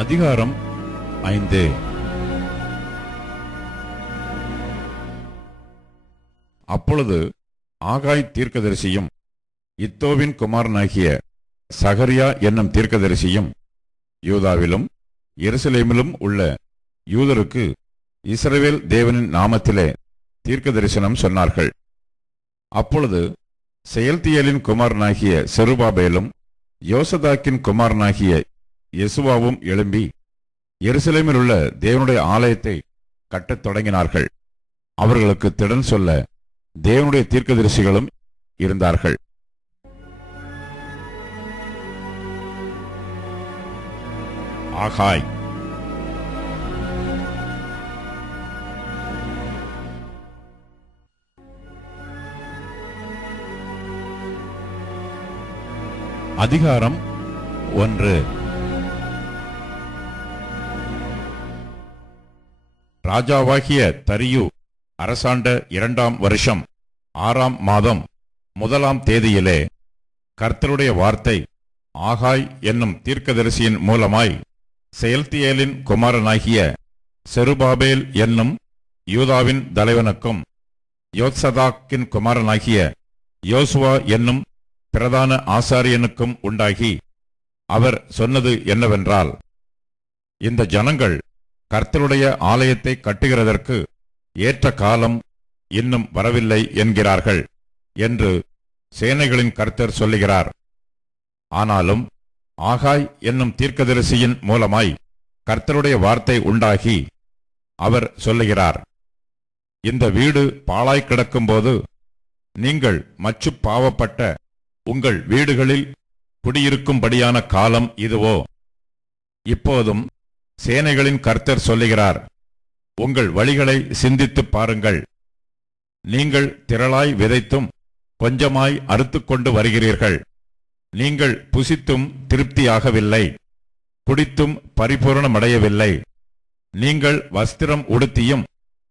அதிகாரம் 5. அப்பொழுது ஆகாய் தீர்க்கதரிசியும் இத்தோவின் குமாரனாகிய சகரியா என்னும் தீர்க்கதரிசியும் யூதாவிலும் எருசலேமிலும் உள்ள யூதருக்கு இஸ்ரவேல் தேவனின் நாமத்திலே தீர்க்க தரிசனம் சொன்னார்கள். அப்பொழுது செயல்தியேலின் குமாரனாகிய செருபாபேலும் யோசதாக்கின் குமாரனாகிய யெசுவாவும் எழும்பி எருசலேமில் உள்ள தேவனுடைய ஆலயத்தை கட்டத் தொடங்கினார்கள். அவர்களுக்கு திடன் சொல்ல தேவனுடைய தீர்க்கதரிசிகளும் இருந்தார்கள். ஆகாய். அதிகாரம் 1. ராஜாவாகிய தரியு அரசாண்ட 2ஆம் வருஷம் 6ஆம் மாதம் 1ஆம் தேதியிலே கர்த்தருடைய வார்த்தை ஆகாய் என்னும் தீர்க்கதரிசியின் மூலமாய் செயல்தியேலின் குமாரனாகிய செருபாபேல் என்னும் யூதாவின் தலைவனுக்கும் யோத்சதாக்கின் குமாரனாகிய யோசுவா என்னும் பிரதான ஆசாரியனுக்கும் உண்டாகி அவர் சொன்னது என்னவென்றால், இந்த ஜனங்கள் கர்த்தருடைய ஆலயத்தை கட்டுகிறதற்கு ஏற்ற காலம் இன்னும் வரவில்லை என்கிறார்கள் என்று சேனைகளின் கர்த்தர் சொல்லுகிறார். ஆனாலும் ஆகாய் என்னும் தீர்க்கதரிசியின் மூலமாய் கர்த்தருடைய வார்த்தை உண்டாகி அவர் சொல்லுகிறார், இந்த வீடு பாழாய் கிடக்கும்போது நீங்கள் மச்சு பாவப்பட்ட உங்கள் வீடுகளில் குடியிருக்கும்படியான காலம் இதுவோ? இப்போதும் சேனைகளின் கர்த்தர் சொல்லுகிறார், உங்கள் வழிகளை சிந்தித்துப் பாருங்கள். நீங்கள் திரளாய் விதைத்தும் கொஞ்சமாய் அறுத்துக்கொண்டு வருகிறீர்கள். நீங்கள் புசித்தும் திருப்தியாகவில்லை, குடித்தும் பரிபூரணமடையவில்லை. நீங்கள் வஸ்திரம் உடுத்தியும்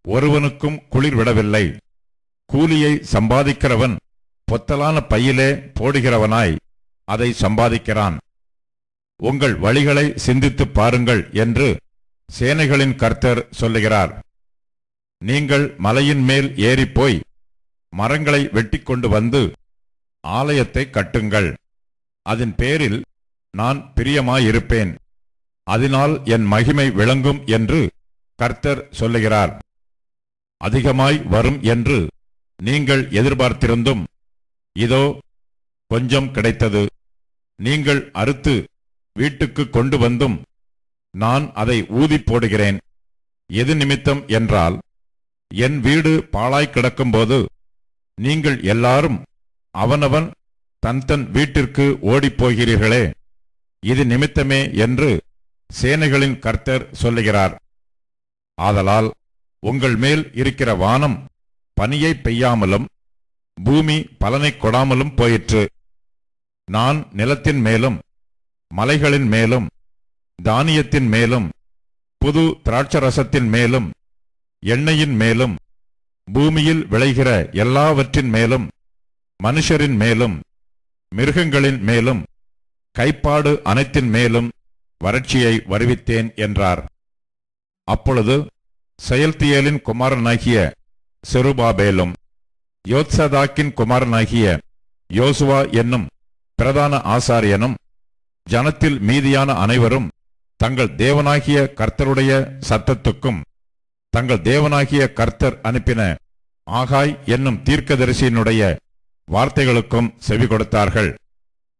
ஒருவனுக்கும் குளிர் விடவில்லை. கூலியை சம்பாதிக்கிறவன் பொத்தலான பையிலே போடுகிறவனாய் அதை சம்பாதிக்கிறான். உங்கள் வழிகளை சிந்தித்துப் பாருங்கள் என்று சேனைகளின் கர்த்தர் சொல்லுகிறார். நீங்கள் மலையின் மேல் ஏறிப்போய் மரங்களை வெட்டி கொண்டு வந்து ஆலயத்தை கட்டுங்கள். அதன் பேரில் நான் பிரியமாயிருப்பேன். அதனால் என் மகிமை விளங்கும் என்று கர்த்தர் சொல்லுகிறார். அதிகமாய் வரும் என்று நீங்கள் எதிர்பார்த்திருந்தும் இதோ கொஞ்சம் கிடைத்தது. நீங்கள் அறுத்து வீட்டுக்கு கொண்டு வந்தும் நான் அதை ஊதி போடுகிறேன். எது நிமித்தம் என்றால், என் வீடு பாழாய் கிடக்கும்போது நீங்கள் எல்லாரும் அவனவன் தன் தன் வீட்டிற்கு ஓடிப்போகிறீர்களே, இது நிமித்தமே என்று சேனைகளின் கர்த்தர் சொல்லுகிறார். ஆதலால் உங்கள் மேல் இருக்கிற வானம் பனியை பெய்யாமலும் பூமி பலனை கொடாமலும் போயிற்று. நான் நிலத்தின் மேலும் மலைகளின் மேலும் தானியத்தின் மேலும் புது திராட்சரசத்தின் மேலும் எண்ணெயின் மேலும் பூமியில் விளைகிற எல்லாவற்றின் மேலும் மனுஷரின் மேலும் மிருகங்களின் மேலும் கைப்பாடு அனைத்தின் மேலும் வறட்சியை வருவித்தேன் என்றார். அப்பொழுது செயல்தியேலின் குமாரனாகிய செருபாபேலும் யோத்சதாக்கின் குமாரனாகிய யோசுவா என்னும் பிரதான ஆசாரியனும் ஜனத்தில் மீதியான அனைவரும் தங்கள் தேவனாகிய கர்த்தருடைய சத்தத்துக்கும் தங்கள் தேவனாகிய கர்த்தர் அனுப்பின ஆகாய் என்னும் தீர்க்கதரிசியினுடைய வார்த்தைகளுக்கும் செவி கொடுத்தார்கள்.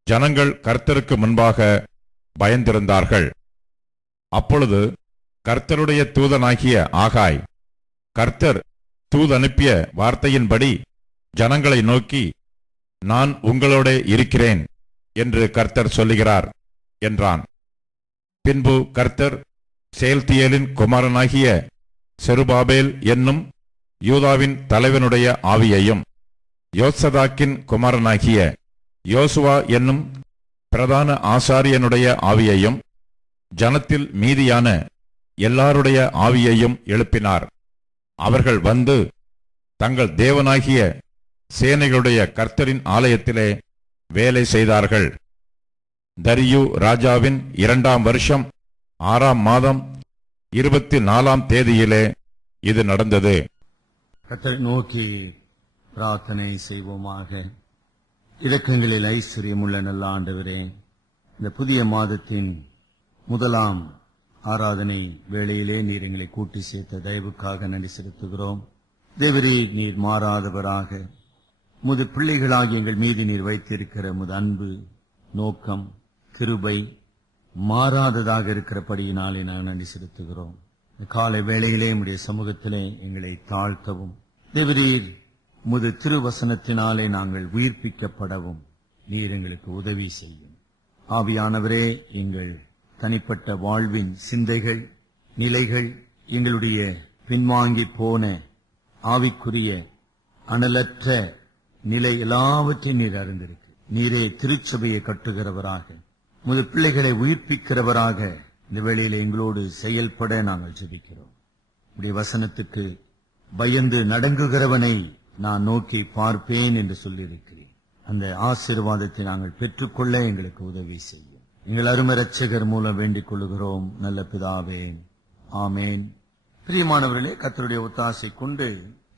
ஜனங்கள் கர்த்தருக்கு முன்பாக பயந்திருந்தார்கள். அப்பொழுது கர்த்தருடைய தூதனாகிய ஆகாய் கர்த்தர் தூதனுப்பிய வார்த்தையின்படி ஜனங்களை நோக்கி, நான் உங்களோட இருக்கிறேன் என்று கர்த்தர் சொல்லுகிறார் என்றான். பின்பு கர்த்தர் செயல்தியேலின் குமாரனாகிய செருபாபேல் என்னும் யூதாவின் தலைவனுடைய ஆவியையும் யோத்சதாக்கின் குமாரனாகிய யோசுவா என்னும் பிரதான ஆசாரியனுடைய ஆவியையும் ஜனத்தில் மீதியான எல்லாருடைய ஆவியையும் எழுப்பினார். அவர்கள் வந்து தங்கள் தேவனாகிய சேனைகளுடைய கர்த்தரின் ஆலயத்திலே வேலை செய்தார்கள். தரியு ராஜாவின் 2ஆம் வருஷம் 6ஆம் மாதம் 24ஆம் தேதியிலே இது நடந்தது. கர்த்தரை நோக்கி பிரார்த்தனை செய்வோமாக. இரக்கங்களில் ஐஸ்வர்யமுள்ள நல்ல ஆண்டவரே, இந்த புதிய மாதத்தின் முதலாம் ஆராதனை வேளையிலே நீர் எங்களை கூட்டி சேர்த்த தயவுக்காக நன்றி செலுத்துகிறோம். தேவரே, நீர் மாறாதவராக முது பிள்ளைகளாகி எங்கள் மீது நீர் வைத்திருக்கிற முது அன்பு, நோக்கம், கிருபை மாறாததாக இருக்கிறபடியினாலே நாங்கள் நன்றி செலுத்துகிறோம். காலை வேளையிலே உம்முடைய சமூகத்திலே எங்களை தாழ்த்தவும், தேவரீர் முது திருவசனத்தினாலே நாங்கள் உயிர்ப்பிக்கப்படவும் நீர் எங்களுக்கு உதவி செய்யும். ஆவியானவரே, எங்கள் தனிப்பட்ட வாழ்வின் சிந்தைகள், நிலைகள், எங்களுடைய பின்வாங்கி போன ஆவிக்குரிய அனலற்ற நிலை எல்லாவற்றையும் நீர் அறிந்திருக்கு. நீரே திருச்சபையை கட்டுகிறவராக, முது பிள்ளைகளை உயிர்ப்பிக்கிறவராக இந்த வேளையில எங்களோடு செயல்பட நாங்கள் ஜெபிக்கிறோம். உடைய வசனத்துக்கு பயந்து நடங்குகிறவனை நான் நோக்கி பார்ப்பேன் என்று சொல்லியிருக்கிறேன். அந்த ஆசீர்வாதத்தை நாங்கள் பெற்றுக்கொள்ள எங்களுக்கு உதவி செய்யும். எங்கள் அருமை இரட்சகர் மூலம் வேண்டிக் கொள்ளுகிறோம் நல்ல பிதாவே, ஆமேன். பிரியமானவர்களே, கர்த்தருடைய ஒத்தாசை கொண்டு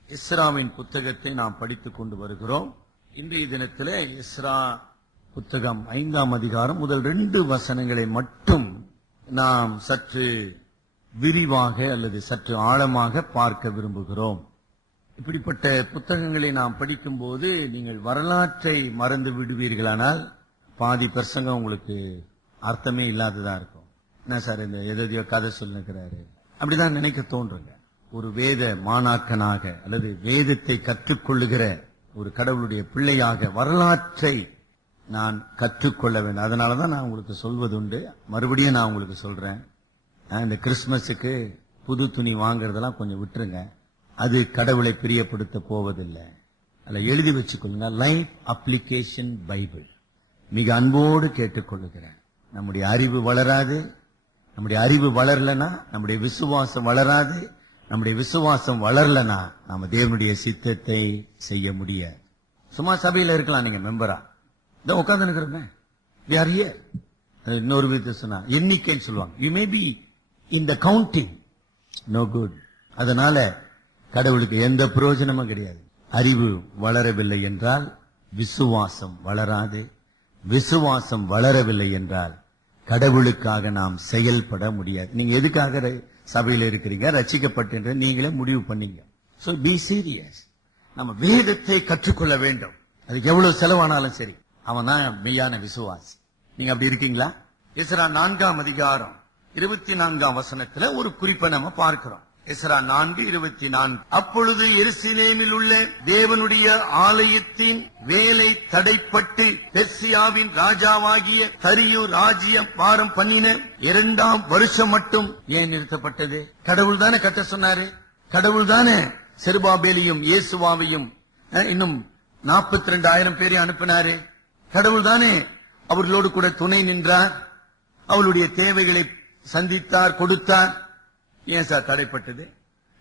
எஸ்ராவின் புத்தகத்தை நாம் படித்துக் கொண்டு வருகிறோம். இன்றைய தினத்திலே எஸ்ரா புத்தகம் 5ஆம் அதிகாரம் முதல் 2 வசனங்களை மட்டும் நாம் சற்று விரிவாக அல்லது சற்று ஆழமாக பார்க்க விரும்புகிறோம். இப்படிப்பட்ட புத்தகங்களை நாம் படிக்கும்போது நீங்கள் வரலாற்றை மறந்து விடுவீர்களானால் பாதி பிரசங்கம் உங்களுக்கு அர்த்தமே இல்லாததா இருக்கும். என்ன சார் இந்த எதையோ கதை சொல்லுகிறாரு அப்படிதான் நினைக்க தோன்றுங்க. ஒரு வேத மாணாக்கனாக அல்லது வேதத்தை கற்றுக்கொள்ளுகிற ஒரு கடவுளுடைய பிள்ளையாக வரலாற்றை நான் கற்றுக்கொள்ள வேண்டும். அதனாலதான் நான் உங்களுக்கு சொல்வதுண்டு. மறுபடியும் நான் உங்களுக்கு சொல்றேன், இந்த கிறிஸ்துமஸுக்கு புது துணி வாங்குறதெல்லாம் கொஞ்சம் விட்டுருங்க. அது கடவுளை பிரியப்படுத்த போவதில்லை. அதில் எழுதி வச்சுக்கொள்ளுங்க, லைஃப் அப்ளிகேஷன் பைபிள். மிக அன்போடு கேட்டுக்கொள்ளுகிறேன். நம்முடைய அறிவு வளராது. நம்முடைய அறிவு வளரலனா நம்முடைய விசுவாசம் வளராது. நம்முடைய விசுவாசம் வளரலனா நாம தேவனுடைய சித்தத்தை செய்ய முடியாது. சும்மா சபையில இருக்கலாம், நீங்க மெம்பரா இதான் உட்கார்ந்து இருக்கிறோமே, இன்னொரு விதத்தை சொன்னா எண்ணிக்கைன்னு சொல்லுவாங்க. You may be in the counting, no good. அதனால கடவுளுக்கு எந்த பிரயோஜனமும் கிடையாது. அறிவு வளரவில்லை என்றால் விசுவாசம் வளராது. விசுவாசம் வளரவில்லை என்றால் கடவுளுக்காக நாம் செயல்பட முடியாது. நீங்க எதுக்காக சபையில இருக்கிறீங்க, ரட்சிக்கப்பட்டு நீங்களே முடிவு பண்ணீங்க. So be serious. நம்ம வேதத்தை கற்றுக்கொள்ள வேண்டும். அதுக்கு எவ்வளவு செலவானாலும் சரி, அவன் தான் மெய்யான விசுவாசி. நீங்க அப்படி இருக்கீங்களா? எஸ்ரா 4ஆம் அதிகாரம் 24ஆம் வசனத்துல ஒரு குறிப்பை நம்ம பார்க்கிறோம். எஸ்ரா 4:24. அப்பொழுது எருசலேமில் உள்ள தேவனுடைய ஆலயத்தின் வேலை தடைப்பட்டு பெர்சியாவின் ராஜாவாகிய தரியு ராஜ்யம் பாரம் பண்ணின 2ஆம் வருஷம் மட்டும் ஏன் நிறுத்தப்பட்டது? கடவுள் தானே கட்ட சொன்னாரு. கடவுள் தானே செருபாபேலையும் இயேசுவாவையும் இன்னும் 42,000 பேரை அனுப்பினாரு. கடவுள் தானே அவர்களோடு கூட துணை நின்றார். அவளுடைய தேவைகளை சந்தித்தார், கொடுத்தார். ஏன் சார் தடைப்பட்டது?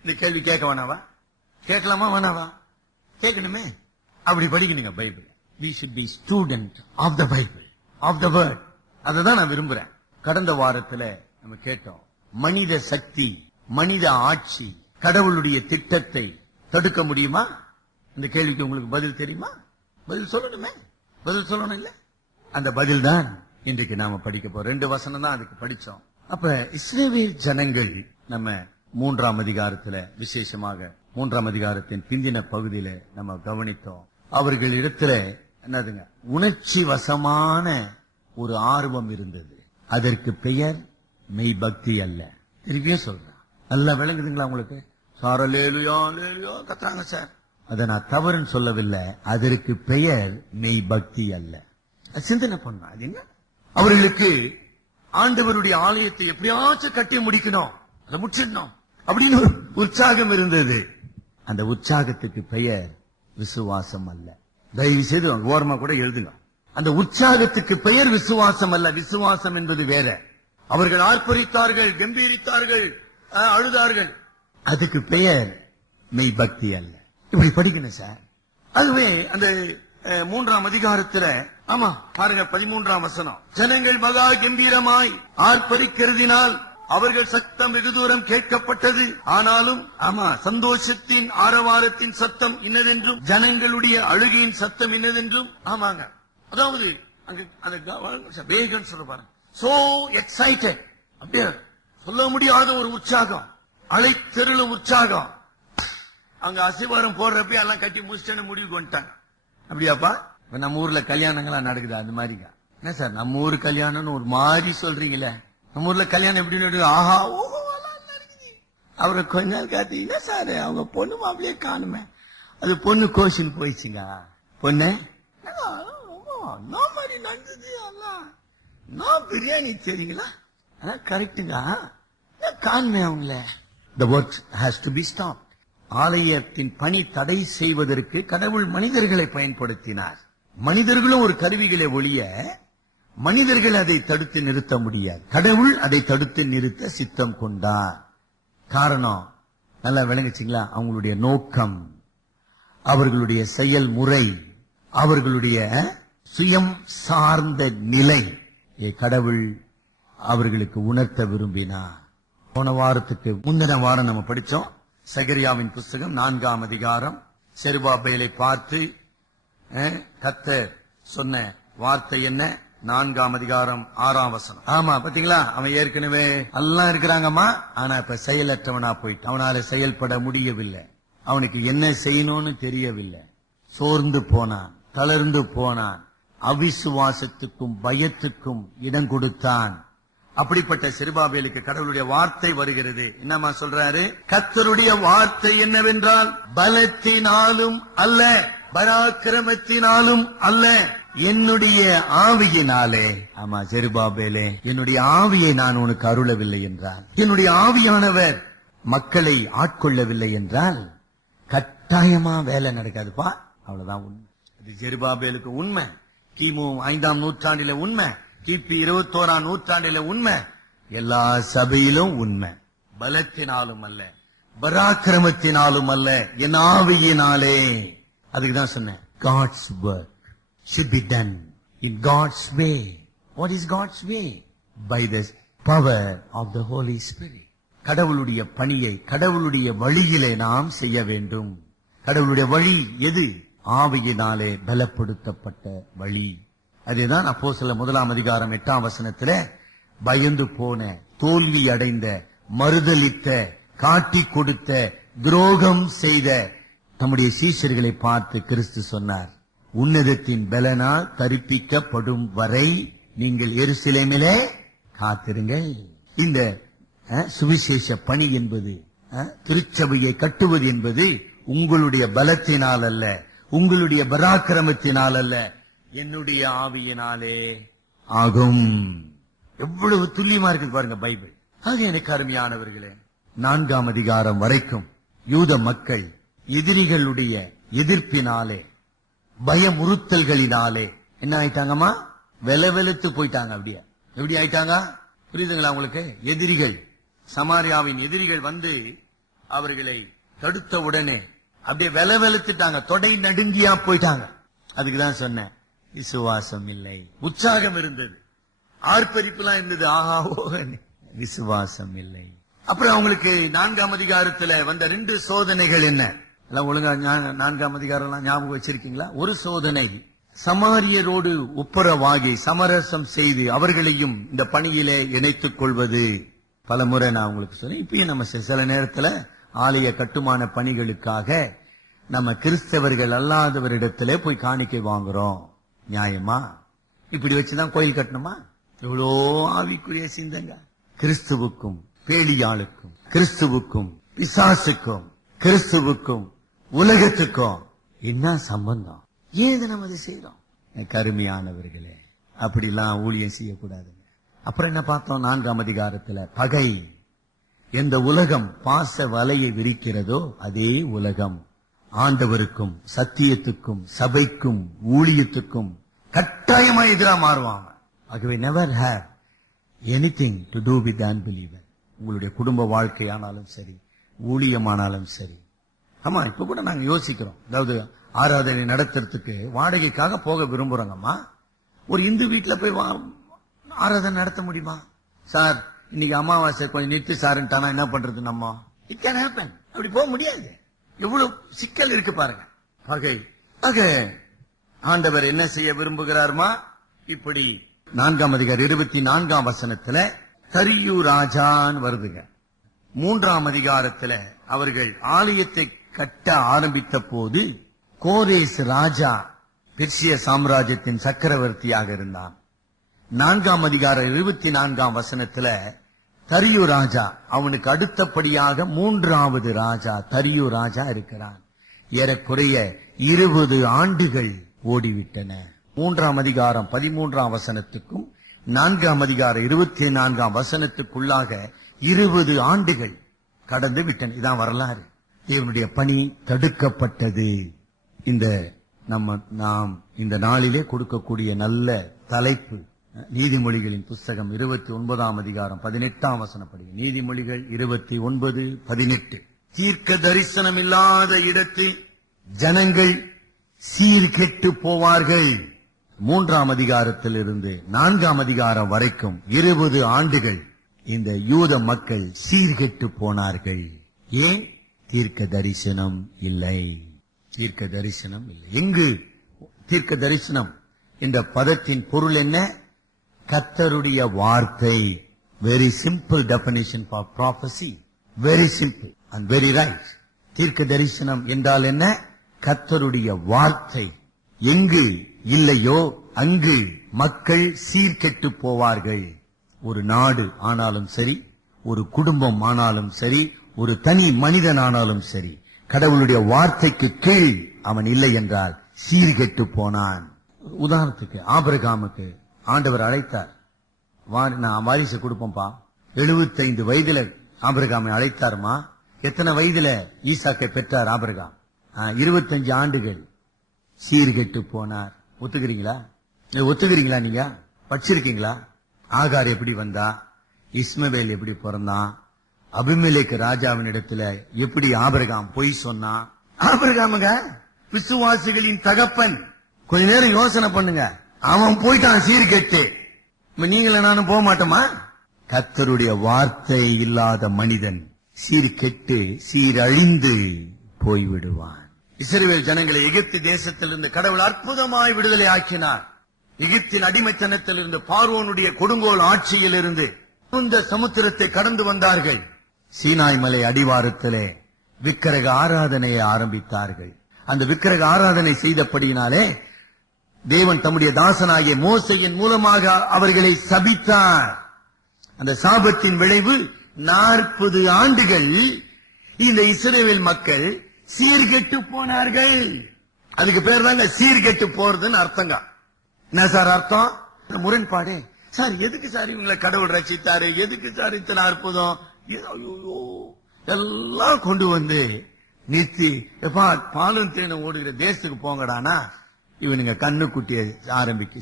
இந்த கேள்வி கேட்க வேணாவா? கேட்கலாமா வேணாவா? கேட்கணுமே. அப்படி படிக்கணுங்க Bible. We should be student of the Bible, of the word. அததான் நான் விரும்புறேன். கடந்த வாரத்துல நம்ம கேட்டோம், மனித சக்தி, மனித ஆட்சி கடவுளுடைய திட்டத்தை தடுக்க முடியுமா? இந்த கேள்விக்கு உங்களுக்கு பதில் தெரியுமா? பதில் சொல்லணுமே. பதில் சொல்லணும் இல்ல? அந்த பதில் தான் இன்றைக்கு நாம படிக்க போறோம். 2 வசனம் தான் அதுக்கு படிச்சோம். அப்ப இஸ்ரவேல் ஜனங்கள் நம்ம 3ஆம் அதிகாரத்துல, விசேஷமாக 3ஆம் அதிகாரத்தின் பிந்தின பகுதியில நம்ம கவனித்தோம். அவர்கள் இடத்துல என்னதுங்க, உணர்ச்சி வசமான ஒரு ஆர்வம் இருந்தது. அதற்கு பெயர் மெய் பக்தி அல்ல. திருப்பியும் சொல்றேன், நல்லா விளங்குதுங்களா உங்களுக்கு? சாரலேலுயா லேலுயா கத்துறாங்க சார். அதை நான் தவறுன்னு சொல்லவில்லை. அதற்கு பெயர் மெய் பக்தி அல்ல. சிந்தனை பண்ண அது என்ன? அவர்களுக்கு ஆண்டவருடைய ஆலயத்தை எப்படியாச்சும் கட்டி முடிக்கணும், அதை முடிச்சிடணும் அப்படின்னு ஒரு உற்சாகம் இருந்தது. அந்த உற்சாகத்துக்கு பெயர் விசுவாசம் அல்ல. தயவு செய்து ஓரமா கூட எழுதுங்க. அந்த உற்சாகத்துக்கு பெயர் விசுவாசம் அல்ல. விசுவாசம் என்பது வேற. அவர்கள் ஆர்ப்பரித்தார்கள், கம்பீரித்தார்கள், அழுதார்கள். அதுக்கு பெயர் மெய் பக்தி அல்ல. இப்படி படிக்கணும் சார். அதுவே அந்த 3ஆம் அதிகாரத்துல, ஆமா பாருங்க 13ஆம் வசனம். ஜனங்கள் மகா கம்பீரமாய் ஆர்ப்பரிக்கிறதினால் அவர்கள் சத்தம் வெகு தூரம் கேட்கப்பட்டது. ஆனாலும் ஆமா, சந்தோஷத்தின் ஆரவாரத்தின் சத்தம் இன்னதென்றும் ஜனங்களுடைய அழுகையின் சத்தம் இன்னதென்றும். ஆமாங்க, அதாவது அங்க அந்த வேகன் சொல்ல பாருங்க, சோ எக்ஸைட்டட், அப்படியே சொல்ல முடியாத ஒரு உற்சாகம், அலை தெருள உற்சாகம். அங்க அசிவாரம் போடுறப்ப எல்லாம் கட்டி முடிச்சுட்டு முடிவுக்கு வந்துட்டாங்க. அப்படியாப்பா? நம்ம ஊர்ல கல்யாணங்களா நடக்குது அந்த மாதிரிங்க. என்ன சார் நம்ம ஊர் கல்யாணம்னு ஒரு மாதிரி சொல்றீங்களே? நம்ம ஊர்ல கல்யாணம் எப்படி நடக்குது? ஆஹா ஓஹோ நடக்குது. அவரை கொஞ்ச நாள் காத்து, என்ன சார் அவங்க பொண்ணு மாப்பிளையே காணுமே. அது பொண்ணு கோஷின்னு போயிடுச்சுங்க. பொண்ணு மாதிரி நடந்தது, நான் பிரியாணி தெரியுங்களா, கரெக்டுங்க, காணுமே அவங்கள. The work has to be stopped. ஆலயத்தின் பணி தடை செய்வதற்கு கடவுள் மனிதர்களை பயன்படுத்தினார். மனிதர்களும் ஒரு கருவிகளை ஒழிய மனிதர்கள் அதை தடுத்து நிறுத்த முடியாது. கடவுள் அதை தடுத்து நிறுத்த சித்தம் கொண்டார். காரணம் நல்லா விளங்குச்சிங்களா? அவங்களுடைய நோக்கம், அவர்களுடைய செயல்முறை, அவர்களுடைய சுயம் சார்ந்த நிலை கடவுள் அவர்களுக்கு உணர்த்த விரும்பினார். போன வாரத்துக்கு முந்தின வாரம் நம்ம படிச்சோம் சகரியாவின் புஸ்தகம் 4ஆம் அதிகாரம். செருபாபேலை பார்த்து கர்த்தர் சொன்ன வார்த்தை என்ன? 4ஆம் அதிகாரம் 6ஆம் வசனம். ஆமா பாத்தீங்களா, அவன் ஏற்கனவே எல்லாம் இருக்கிறாங்கம்மா, ஆனா இப்ப செயலற்றவனா போயிட்டு அவனால செயல்பட முடியவில்லை. அவனுக்கு என்ன செய்யணும்னு தெரியவில்லை. சோர்ந்து போனான், தளர்ந்து போனான், அவிசுவாசத்துக்கும் பயத்துக்கும் இடம் கொடுத்தான். அப்படிப்பட்ட செருபாபேலுக்கு கடவுளுடைய வார்த்தை வருகிறது. என்னமா சொல்றாரு? கர்த்தருடைய வார்த்தை என்னவென்றால், பலத்தினாலும் அல்ல, பராக்கிரமத்தினாலும் அல்ல, என்னுடைய ஆவியினாலே. ஆமா செருபாபேலே, என்னுடைய ஆவியை நான் உனக்கு அருளவில்லை என்றால், என்னுடைய ஆவியானவர் மக்களை ஆட்கொள்ளவில்லை என்றால் கட்டாயமா வேலை நடக்காதுப்பா. அவ்வளவுதான் உண்மை. அது செருபாபேலுக்கு உண்மை. கிமு 5ஆம் நூற்றாண்டில உண்மை, கிபி 21ஆம் நூற்றாண்டில உண்மை, எல்லா சபையிலும் உண்மை. பலத்தினாலும் அல்ல, பராக்கிரமத்தினாலும் அல்ல, என் ஆவியினாலே. அதுக்குதான் சொன்னேன், God's work should be done in God's way. What is God's way? By the power of the Holy Spirit. கடவுளுடைய பணியை கடவுளுடைய வழியிலே நாம் செய்ய வேண்டும். கடவுளுடைய வழி எது? ஆவியினாலே பலப்படுத்தப்பட்ட வழி. அதுதான் அப்போஸ்தலர் 1ஆம் அதிகாரம் 8ஆம் வசனத்திலே பயந்து போன, தோல்வி அடைந்த, மறுதலித்த, காட்டி கொடுத்த, துரோகம் செய்த தம்முடைய சீஷர்களை பார்த்து கிறிஸ்து சொன்னார், உன்னதத்தின் பலனால் தரிப்பிக்கப்படும் வரை நீங்கள் எருசலேமிலே காத்திருங்கள். இந்த சுவிசேஷ பணி என்பது, திருச்சபையை கட்டுவது என்பது உங்களுடைய பலத்தினால் அல்ல, உங்களுடைய பராக்கிரமத்தினால் அல்ல, என்னுடைய ஆவியினாலே ஆகும். எவ்வளவு துல்லியமா இருக்கு பாருங்க பைபிள். ஆக எனக்கு அருமையானவர்களே, 4ஆம் அதிகாரம் வரைக்கும் யூத மக்கள் எதிரிகளுடைய எதிர்ப்பினாலே, பயமுறுத்தல்களினாலே என்ன ஆயிட்டாங்கம்மா? வெலவெலுத்து போயிட்டாங்க. அப்படியே எப்படி ஆயிட்டாங்க? புரியுதுங்களா உங்களுக்கு? எதிரிகள், சமாரியாவின் எதிரிகள் வந்து அவர்களை தடுத்த உடனே அப்படியே வெலவெலுத்துட்டாங்க, தொடை நடுங்கியா போயிட்டாங்க. அதுக்குதான் சொன்னேன், விசுவாசம் இல்லை. உற்சாகம் இருந்தது, ஆர்ப்பரிப்புலாம் இருந்தது, ஆஹா விசுவாசம் இல்லை. அப்புறம் அவங்களுக்கு 4ஆம் அதிகாரத்துல வந்த 2 சோதனைகள் என்ன? எல்லாம் ஒழுங்கா 4ஆம் அதிகாரம் ஞாபகம் வச்சிருக்கீங்களா? ஒரு சோதனை, சமாரியரோடு ஒப்புரவாகி சமரசம் செய்து அவர்களையும் இந்த பணியிலே இணைத்துக் கொள்வது. பல முறை நான் உங்களுக்கு சொன்னேன். இப்பயும் நம்ம சில நேரத்துல ஆலய கட்டுமான பணிகளுக்காக நம்ம கிறிஸ்தவர்கள் அல்லாதவரிடத்திலே போய் காணிக்கை வாங்குறோம். நியாயமா? இப்படி வச்சுதான் கோயில் கட்டணுமா? எவ்வளோ ஆவிக்குரிய சிந்தங்க. கிறிஸ்துவுக்கும் பேலியாளுக்கும், கிறிஸ்துவுக்கும் பிசாசுக்கும், கிறிஸ்துவுக்கும் உலகத்துக்கும் என்ன சம்பந்தம்? ஏது நம்ம அதை செய்யறோம்? கருமையானவர்களே, அப்படிலாம் ஊழியம் செய்யக்கூடாதுங்க. அப்புறம் என்ன பார்த்தோம்? 4ஆம் அதிகாரத்துல பகை. எந்த உலகம் பாச வலையை விரிக்கிறதோ அதே உலகம் ஆண்டவருக்கும் சத்தியத்துக்கும் சபைக்கும் ஊழியத்துக்கும் கட்டாயமா எதிரா மாறுவாங்க. ஆகவே never have anything to do with unbeliever. உங்களுடைய குடும்ப வாழ்க்கையானாலும் சரி, ஊழியமானாலும் சரி. ஆமா, இப்ப கூட நாங்க யோசிக்கிறோம், அதாவது ஆராதனை நடத்துறதுக்கு வாடகைக்காக போக விரும்புறாங்கம்மா. ஒரு இந்து வீட்டுல போய் ஆராதனை நடத்த முடியுமா? சார் இன்னைக்கு அமாவாசை கொஞ்சம் நிறுத்தி சாருன்ட்டானா என்ன பண்றது நம்ம? It can happen. அப்படி போக முடியாது. எவ்வளவு சிக்கல் இருக்கு பாருங்க. ஆக ஆண்டவர் என்ன செய்ய விரும்புகிறார்மா? இப்படி 4ஆம் அதிகாரம் 24ஆம் வசனத்துல தரியு ராஜான் வருதுங்க. 3ஆம் அதிகாரத்துல அவர்கள் ஆலயத்தை கட்ட ஆரம்பித்த போது கோரேஸ் ராஜா பெர்சிய சாம்ராஜ்யத்தின் சக்கரவர்த்தியாக இருந்தான். 4ஆம் அதிகாரம் 24ஆம் வசனத்துல தரியு ராஜா, அவனுக்கு அடுத்தபடியாக 3வது ராஜா தரியு ராஜா இருக்கிறான். ஏறக்குறைய 20 ஆண்டுகள் ஓடிவிட்டன. 3ஆம் அதிகாரம் 13ஆம் வசனத்துக்கும் 4ஆம் அதிகாரம் 24ஆம் வசனத்துக்குள்ளாக 20 ஆண்டுகள் கடந்து விட்டன. இதான் வரலாறு. தேவனுடைய பணி தடுக்கப்பட்டது. நாம் இந்த நாளிலே கொடுக்கக்கூடிய நல்ல தலைப்பு நீதிமொழிகளின் புஸ்தகம் 29ஆம் அதிகாரம் 18ஆம் வசனப்படி. நீதிமொழிகள் 29:18. தீர்க்க தரிசனம் இல்லாத இடத்தில் ஜனங்கள் சீர்கெட்டு போவார்கள். 3ஆம் அதிகாரத்திலிருந்து 4ஆம் அதிகாரம் வரைக்கும் 20 ஆண்டுகள் இந்த யூத மக்கள் சீர்கெட்டு போனார்கள். ஏன்? தீர்க்க தரிசனம் இல்லை. தீர்க்க தரிசனம் இல்லை. எங்கு தீர்க்க தரிசனம் என்ற பதத்தின் பொருள் என்ன? கர்த்தருடைய வார்த்தை. Very simple definition for prophecy. Very simple and very right. தீர்க்க தரிசனம் என்றால் என்ன? கர்த்தருடைய வார்த்தை. எங்கு இல்லையோ அங்கு மக்கள் சீர்கெட்டு போவார்கள். ஒரு நாடு ஆனாலும் சரி, ஒரு குடும்பம் ஆனாலும் சரி, ஒரு தனி மனிதன் ஆனாலும் சரி, கடவுளுடைய வார்த்தைக்கு கீழ் அவன் இல்லை என்றால் சீர்கெட்டு போனான். உதாரணத்துக்கு ஆபிரகாமுக்கு ஆண்டவர் அழைத்தார். நான் வாரிசு கொடுப்போம்பா. 75 வயதுல ஆபிரகாமை அழைத்தாருமா. எத்தனை வயதுல ஈசாக்கை பெற்றார் ஆபிரகாம்? 25 ஆண்டுகள். சீர்கெட்டு போனார். ஒத்துக்கிறீங்களா? ஒத்துக்கிறீங்களா? நீங்க படிச்சிருக்கீங்களா? ஆகார் எப்படி வந்தா? இஸ்மவேல் எப்படி பிறந்தான்? அபிமெலேக்கு ராஜாவின் இடத்துல எப்படி ஆபிரகாம் பொய் சொன்னான்? ஆபிரகாமுங்க விசுவாசிகளின் தகப்பன். கொஞ்ச நேரம் யோசனை பண்ணுங்க. அவன் போயிட்டான் சீர்கெட்டு. நீங்கள நானும் போக மாட்டோமா? கர்த்தருடைய வார்த்தை இல்லாத மனிதன் சீர்கெட்டு சீரழிந்து போய்விடுவான். இஸ்ரவேல் ஜனங்களை எகிப்து தேசத்திலிருந்து கடவுள் அற்புதமாய் விடுதலை ஆக்கினார். எகிப்தின் அடிமைத்தனத்திலிருந்து பார்வோனுடைய கொடுங்கோல் ஆட்சியிலிருந்து இந்த சமுத்திரத்தை கடந்து வந்தார்கள். சீனாய் மலை அடிவாரத்திலே விக்கிரக ஆராதனையை ஆரம்பித்தார்கள். அந்த விக்கிரக ஆராதனை செய்தபடியினாலே தேவன் தம்முடைய தாசனாகிய மோசேயின் மூலமாக அவர்களை சபித்தார். அந்த சாபத்தின் விளைவு 40 ஆண்டுகள் இந்த இஸ்ரவேல் மக்கள் சீர்கெட்டு போனார்கள். அதுக்கு பேர் தாங்க சீர்கெட்டு போறதுன்னு அர்த்தங்க. என்ன சார் அர்த்தம்? முரண்பாடு. சார் எதுக்கு சார் இவங்களை கடவுள் ரட்சித்தாரு? எதுக்கு சார் இத்தனை அற்புதம்? எல்லாம் கொண்டு வந்து நிறுத்தி பாலும் தேனும் ஓடுகிற தேசத்துக்கு போங்கடானா இவனுங்க கண்ணுக்குட்டியை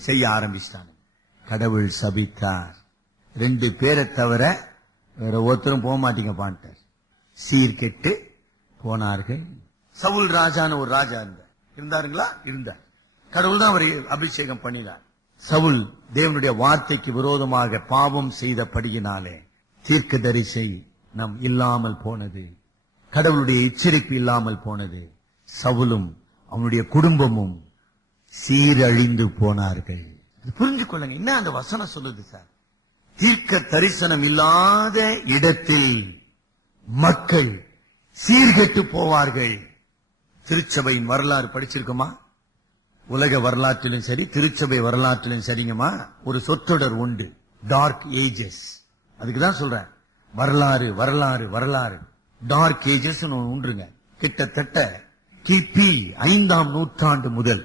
செய்ய ஆரம்பிச்சிட்டாங்க. கடவுள் சபித்தார். 2 பேரை தவிர வேற ஒருத்தரும் போக மாட்டீங்க பாண்டார். சீர்கெட்டு போனார்கள். சவுல் ராஜான்னு ஒரு ராஜா இருந்தாருங்களா? இருந்தார். கடவுள் தான் அவரை அபிஷேகம் பண்ணினார். சவுல் தேவனுடைய வார்த்தைக்கு விரோதமாக பாவம் செய்தபடியினாலே தீர்க்கதரிசி நம் இல்லாமல் போனது. கடவுளுடைய எச்சரிப்பு இல்லாமல் போனது. சவுலும் அவனுடைய குடும்பமும் சீரழிந்து போனார்கள். புரிஞ்சு கொள்ளுங்க. என்ன அந்த வசனம் சொல்லுது சார்? தீர்க்க தரிசனம் இல்லாத இடத்தில் மக்கள் சீர்கெட்டு போவார்கள். திருச்சபையின் வரலாறு படிச்சிருக்கோமா? உலக வரலாற்றிலும் சரி, திருச்சபை வரலாற்றிலும் சரிங்கம்மா, ஒரு சொற்றொடர் உண்டு, டார்க் ஏஜஸ். அதுக்குதான் சொல்றேன், வரலாறு வரலாறு வரலாறு. டார்க் ஏஜஸ் உண்டுங்க. கிட்டத்தட்ட கிபி 5ஆம் நூற்றாண்டு முதல்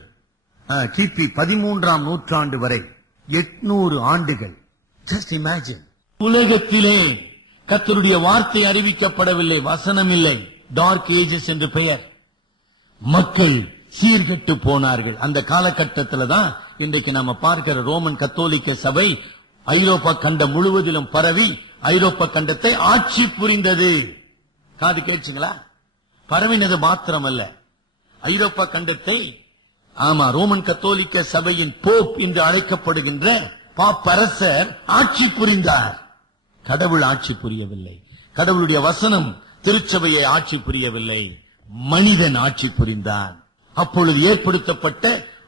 கிபி 13ஆம் நூற்றாண்டு வரை 800 ஆண்டுகள். Just imagine. உலகத்திலே கர்த்தருடைய வார்த்தை அறிவிக்கப்படவில்லை, வசனம் இல்லை. டார்க் ஏஜஸ் என்று பெயர். மக்கள் சீர்கெட்டு போனார்கள். அந்த காலகட்டத்தில் தான் இன்றைக்கு நாம பார்க்கிற ரோமன் கத்தோலிக்க சபை ஐரோப்பா கண்டம் முழுவதிலும் பரவி ஐரோப்பா கண்டத்தை ஆட்சி புரிந்தது. காது கேட்சுங்களா? பரவினது மாத்திரமல்ல, ஐரோப்பா கண்டத்தை ரோமன் கத்தோலிக்க சபையின் போப் என்று அழைக்கப்படுகின்ற பாப்பரசர் ஆட்சி புரிந்தார். கடவுள் ஆட்சி புரியவில்லை. கடவுளுடைய வசனம் திருச்சபையை ஆட்சி புரியவில்லை, மனிதன் ஆட்சி புரிந்தான். அப்பொழுது ஏற்படுத்தப்பட்ட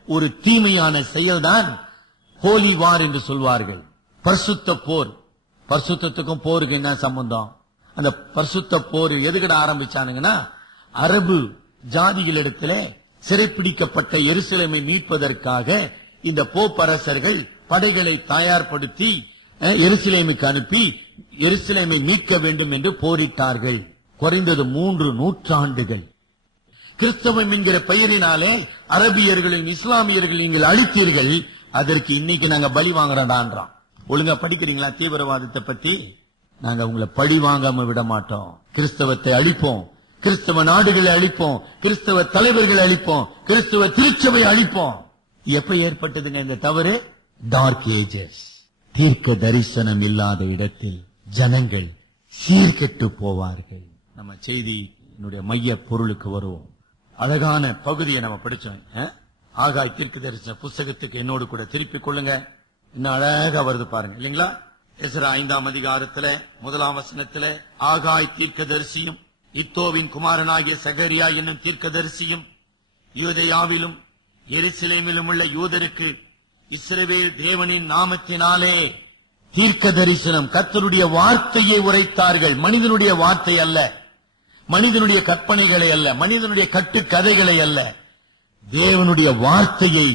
ஒரு தீமையான செயல்தான் ஹோலி வார் என்று சொல்வார்கள், பரிசுத்த போர். பரிசுத்தத்துக்கும் போருக்கு என்ன சம்பந்தம்? அந்த பரிசுத்த போர் எதுக்கிட ஆரம்பிச்சானுங்கன்னா, அரபு ஜாதிகளிடத்துல சிறைப்பிடிக்கப்பட்ட எருசலேமை மீட்பதற்காக இந்த போப்பரசர்கள் படைகளை தயார்படுத்தி எருசலேமுக்கு அனுப்பி எருசலேமை மீட்க வேண்டும் என்று போரிட்டார்கள். குறைந்தது 3 நூற்றாண்டுகள். கிறிஸ்தவம் என்கிற பெயரினாலே அரபியர்களின் இஸ்லாமியர்கள் நீங்கள் அழித்தீர்கள், அதற்கு இன்னைக்கு நாங்க பலி வாங்குறோம்டான்றான். ஒழுங்கா படிக்கிறீங்களா தீவிரவாதத்தை பத்தி? நாங்க உங்களை பழி வாங்காம விட மாட்டோம். கிறிஸ்தவத்தை அழிப்போம், கிறிஸ்தவ நாடுகளை அழிப்போம், கிறிஸ்தவ தலைவர்களை அழிப்போம், கிறிஸ்தவ திருச்சபை அழிப்போம். எப்ப ஏற்பட்டதுங்க இந்த தவறு? Dark ages. தீர்க்க தரிசனம் இல்லாத இடத்தில் ஜனங்கள் சீர்கெட்டு போவார்கள். நம்ம செய்தியினுடைய மைய பொருளுக்கு வருவோம். அழகான பகுதியை நம்ம படிச்சோம். ஆகாய் தீர்க்க தரிசன புஸ்தகத்துக்கு என்னோடு கூட திருப்பிக் கொள்ளுங்க. இன்னும் அழகா வருது பாருங்க, இல்லைங்களா? எஸ்ரா 5ஆம் அதிகாரத்துல 1ஆம் வசனத்துல ஆகாய் தீர்க்கதரிசியும் இத்தோவின் குமாரனாகிய சகரியா என்னும் தீர்க்கதரிசியும் யூதேயாவிலும் எருசலேமிலும் உள்ள யூதருக்கு இஸ்ரவேல் தேவனின் நாமத்தினாலே தீர்க்க தரிசனம், கர்த்தருடைய வார்த்தையை உரைத்தார்கள். மனிதனுடைய வார்த்தை அல்ல, மனிதனுடைய கற்பனைகளை அல்ல, மனிதனுடைய கட்டுக்கதைகளை அல்ல, தேவனுடைய வார்த்தையை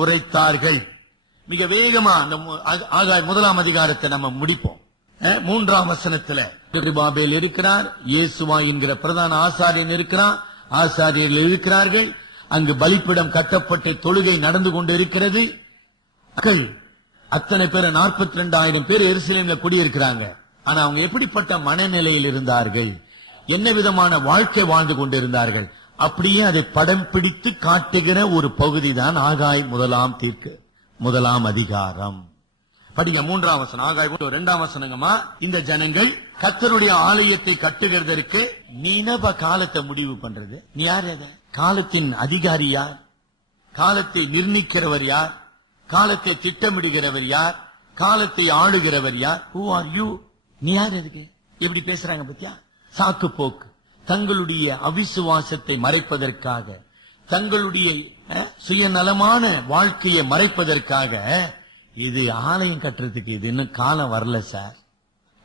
உரைத்தார்கள். மிக வேகமா ஆகாய் 1ஆம் அதிகாரத்தை நம்ம முடிப்போம். 3ஆம் வசனத்துல பாபேல் இருக்கிறார், இயேசுவா என்கிற பிரதான ஆசாரியன் இருக்கிறான், ஆசாரியர்கள் இருக்கிறார்கள். அங்கு பலிப்பிடம் கட்டப்பட்டு தொழுகை நடந்து கொண்டு இருக்கிறது. அத்தனை பேர் 42,000 பேர் எருசலேம்ல குடியிருக்கிறாங்க. ஆனா அவங்க எப்படிப்பட்ட மனநிலையில் இருந்தார்கள், என்ன விதமான வாழ்க்கை வாழ்ந்து கொண்டிருந்தார்கள், அப்படியே அதை படம் பிடித்து காட்டுகிற ஒரு பகுதி தான் ஆகாய் 1ஆம் அதிகாரம். படிங்க 3ஆம் வசனம். ஆகாய் 2ஆம் வசனங்கமா, இந்த ஜனங்கள் கர்த்தருடைய ஆலயத்தை கட்டுகிறதற்கு நினவ காலத்தை முடிவு பண்றது. நீ யார்? காலத்தின் அதிகாரி யார்? காலத்தை நிர்ணயிக்கிறவர் யார்? காலத்தை திட்டமிடுகிறவர் யார்? காலத்தை ஆளுகிறவர் யார்? Who are you? நீ யார்? எதுக்கு எப்படி பேசுறாங்க பத்தியா? சாக்கு போக்கு. தங்களுடைய அவிசுவாசத்தை மறைப்பதற்காக, தங்களுடைய சுயநலமான வாழ்க்கையை மறைப்பதற்காக, இது ஆலயம் கட்டுறதுக்கு இது இன்னும் காலம் வரல சார்.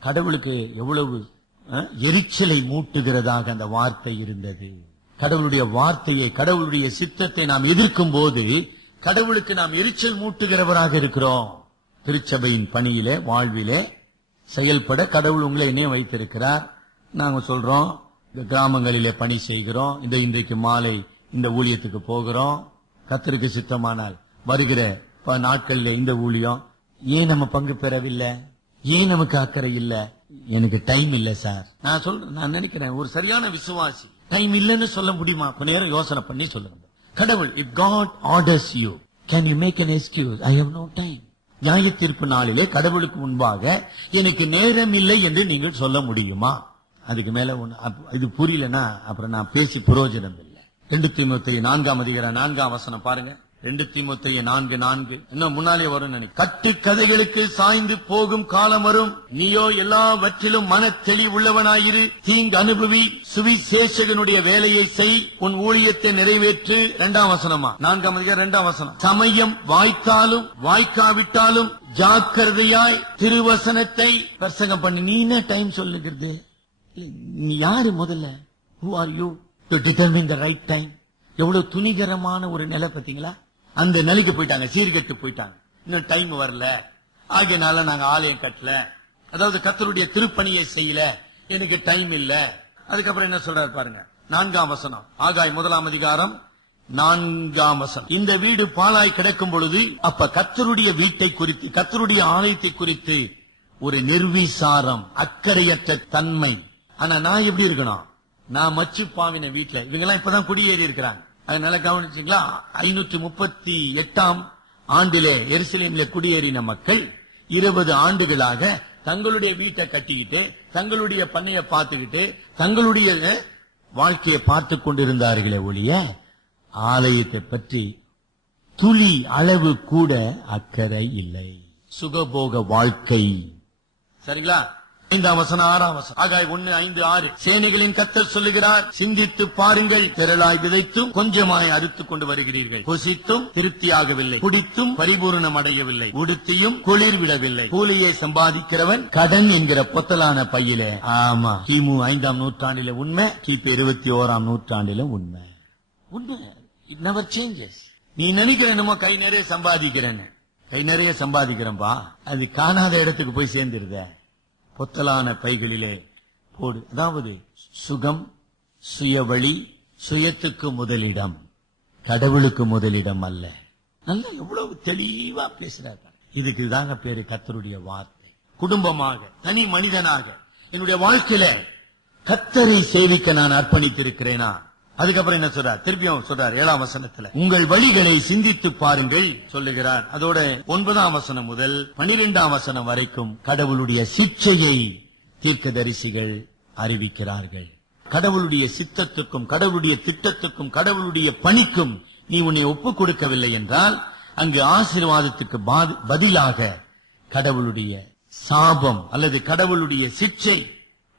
கடவுளுக்கு எவ்வளவு எரிச்சலை மூட்டுகிறதாக அந்த வார்த்தை இருந்தது. கடவுளுடைய வார்த்தையை, கடவுளுடைய சித்தத்தை நாம் எதிர்க்கும் போது கடவுளுக்கு நாம் எரிச்சல் மூட்டுகிறவராக இருக்கிறோம். திருச்சபையின் பணியிலே, வாழ்விலே செயல்பட கடவுள் உங்களை என்னையும் வைத்திருக்கிறார். நாங்க சொல்றோம், இந்த கிராமங்களிலே பணி செய்கிறோம், இன்றைக்கு மாலை இந்த ஊழியத்துக்கு போகிறோம். கர்த்தருக்கு சித்தமானால் வருகிற நாட்களில் இந்த ஊழியம். ஏன் நம்ம பங்கு பெறவில்லை? ஏன் நமக்கு அக்கறை இல்ல? எனக்கு டைம் இல்ல சார். நான் நினைக்கிறேன், ஒரு சரியான விசுவாசி டைம் இல்லன்னு சொல்ல முடியுமா? கொஞ்ச நேரம் யோசனை பண்ணி சொல்லுங்க. கடவுள், if God orders you, can you make an excuse? I have no time. நியாய தீர்ப்பு நாளிலே கடவுளுக்கு முன்பாக எனக்கு நேரம் இல்லை என்று நீங்கள் சொல்ல முடியுமா? அதுக்கு மேல இது புரியலன்னா அப்புறம் நான் பேசி பிரயோஜனம் இல்லை. 2 தீமோத்தேயு 4ஆம் அதிகாரம் 4ஆம் வசனம் பாருங்க. 2 தீமோத்தேயு 4:4 இன்னும் முன்னாலே வரும். கட்டு கதைகளுக்கு சாய்ந்து போகும் காலம் வரும், நீயோ எல்லாவற்றிலும் மன தெளிவுள்ளவனாயிரு, தீங்கு அனுபவி, சுவிசேஷகனுடைய வேலையை செய், உன் ஊழியத்தை நிறைவேற்று. 2ஆம் வசனமா? 4ஆம் அதிகாரம் 2ஆம் வசனம். சமயம் வாய்க்காலும் வாய்க்காவிட்டாலும் ஜாக்கிரதையாய் திருவசனத்தை பிரசங்கம் பண்ணி. நீ என்ன டைம் சொல்லுகிறது? நீ யாரு முதல்ல? Who are you to determine the right time? எவ்வளவு துணிகரமான ஒரு நிலை பாத்தீங்களா? அந்த நிலைக்கு போயிட்டாங்க, சீர்கெட்டு போயிட்டாங்க. இன்னும் டைம் வரல, ஆகையினால நாங்க ஆலயம் கட்டல, அதாவது கர்த்தருடைய திருப்பணியை செய்யல, எனக்கு டைம் இல்ல. அதுக்கப்புறம் என்ன சொல்றாரு பாருங்க, 4ஆம் வசனம். ஆகாய் 1ஆம் அதிகாரம் 4ஆம் வசனம். இந்த வீடு பாழாய் கிடக்கும் பொழுது, அப்ப கர்த்தருடைய வீட்டை குறித்து, கர்த்தருடைய ஆலயத்தை குறித்து ஒரு நிர்விசாரம், அக்கறையற்ற தன்மை. ஆனா நான் எப்படி இருக்கணும்? நான் மச்சு பாவின வீட்டுல, இவங்க எல்லாம் இப்பதான் குடியேறி இருக்கிறாங்க. அதனால கவனிச்சீங்களா? 538ஆம் ஆண்டிலே எருசலேமிலே குடியேறின மக்கள் 20 ஆண்டுகளாக தங்களுடைய வீட்டை கட்டிக்கிட்டு, தங்களுடைய பண்ணையை பார்த்துக்கிட்டு, தங்களுடைய வாழ்க்கையை பார்த்து கொண்டிருந்தார்களே ஒழிய ஆலயத்தை பற்றி துளி அளவு கூட அக்கறை இல்லை. சுகபோக வாழ்க்கை, சரிங்களா? 5ஆம் வசனம் 6ஆம் வசனம் ஆகாய் 1:5-6 சேனைகளின் கர்த்தர் சொல்லுகிறார், சிந்தித்து பாருங்கள், திரளாய் விதைத்தும் கொஞ்சமாய் அறுத்துக் கொண்டு வருகிறீர்கள். புசித்தும் திருப்தியாகவில்லை, குடித்தும் பரிபூரணம் அடையவில்லை, உடுத்தியும் குளிர் விடவில்லை. கூலியை சம்பாதிக்கிறவன் கடன் என்கிற பொத்தலான பையிலே. ஆமா, கிமு 5ஆம் நூற்றாண்டில உண்மை, கிபி 21ஆம் நூற்றாண்டில உண்மை. உண்மை, இட் நெவர் சேஞ்சஸ். நீ நினைக்கிற என்னமோ கை நிறைய சம்பாதிக்கிறேன்னு. கை நிறைய சம்பாதிக்கிறேன்பா, அது காணாத இடத்துக்கு போய் சேர்ந்துருத. பொத்தலான பைகளிலே போடு. அதாவது சுகம், சுயவழி, சுயத்துக்கு முதலிடம், கடவுளுக்கு முதலிடம் அல்ல. நல்லா எவ்வளவு தெளிவா பேசுறாங்க. இதுக்கு தாங்க பேரு கர்த்தருடைய வார்த்தை. குடும்பமாக, தனி மனிதனாக என்னுடைய வாழ்க்கையில கர்த்தரை சேவிக்க நான் அர்ப்பணித்திருக்கிறேனா? அதுக்கப்புறம் என்ன சொல்றார்? திருப்பியும் சொல்றார் 7ஆம் வசனத்துல, உங்கள் வழிகளை சிந்தித்து பாருங்கள் சொல்லுகிறார். அதோட 9ஆம் வசனம் முதல் 12ஆம் வசனம் வரைக்கும் கடவுளுடைய சிட்சையை தீர்க்கதரிசிகள் அறிவிக்கிறார்கள். கடவுளுடைய சித்தத்துக்கும் கடவுளுடைய திட்டத்துக்கும் கடவுளுடைய பணிக்கும் நீ உன்னை ஒப்புக் கொடுக்கவில்லை என்றால் அங்கு ஆசீர்வாதத்துக்கு பதிலாக கடவுளுடைய சாபம் அல்லது கடவுளுடைய சிட்சை